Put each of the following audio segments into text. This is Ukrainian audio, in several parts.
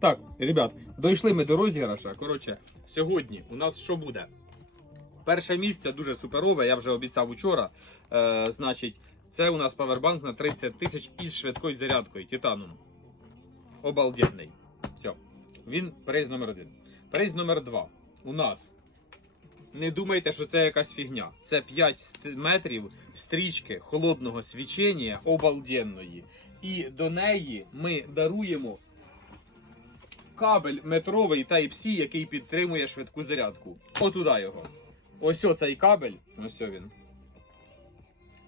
Так, ребят, дійшли ми до розіграша. Коротше, сьогодні у нас що буде? Перше місце дуже суперове, я вже обіцяв учора. Е, значить, це у нас павербанк на 30 тисяч із швидкою зарядкою титаном. Обалденний. Все. Він приз номер один. Приз номер два. У нас. Не думайте, що це якась фігня. Це 5 метрів стрічки холодного свічення обалденної. І до неї ми даруємо кабель метровий Type-C, який підтримує швидку зарядку. Отуда його. Ось цей кабель. Ось він.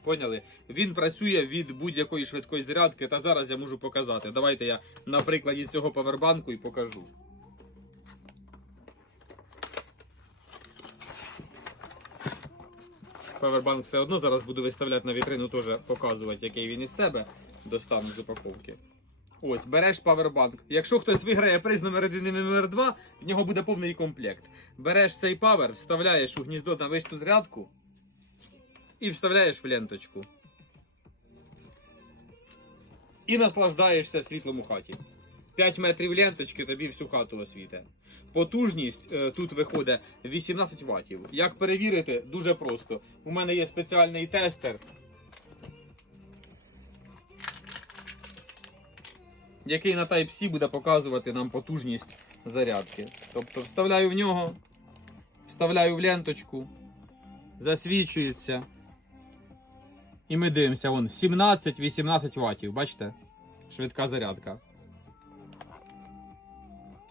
Поняли? Він працює від будь-якої швидкої зарядки, та зараз я можу показати. Давайте я на прикладі цього павербанку і покажу. Павербанк все одно зараз буду виставляти на вітрину, теж показувати, який він із себе достану з упаковки. Ось, береш павербанк. Якщо хтось виграє приз номер 1 і номер 2, в нього буде повний комплект. Береш цей павер, вставляєш у гніздо на вищу зарядку і вставляєш в ленточку. І наслаждаєшся світлом у хаті. 5 метрів ленточки тобі всю хату освіте. Потужність е, тут виходить 18 ватів. Як перевірити? Дуже просто. У мене є спеціальний тестер. Який на Type-C буде показувати нам потужність зарядки. Тобто вставляю в нього, вставляю в ленточку, засвічується. І ми дивимося, вон 17-18 ватів, бачите? Швидка зарядка.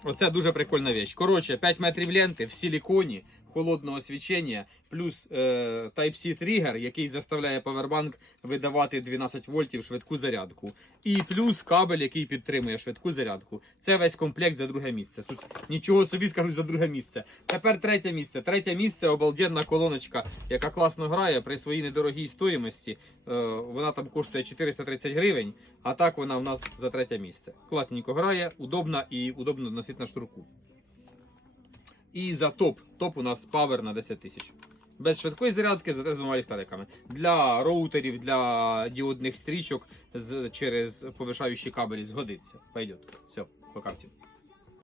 Оце дуже прикольна річ. Коротше, 5 метрів ленти в силіконі, холодного свічення, плюс е, Type-C тригер, який заставляє Powerbank видавати 12 вольтів швидку зарядку. І плюс кабель, який підтримує швидку зарядку. Це весь комплект за друге місце. Тут нічого собі скажу за друге місце. Тепер третє місце. Третє місце обалденна колоночка, яка класно грає при своїй недорогій стоїмості. Е, вона там коштує 430 гривень, а так вона в нас за третє місце. Класненько грає, удобна і удобно носити на штурку. І за топ. Топ у нас павер на 10 тисяч. Без швидкої зарядки, зате з двома ліхтариками. Для роутерів, для діодних стрічок через повишаючі кабелі згодиться. Пойдет. Все, пока всім.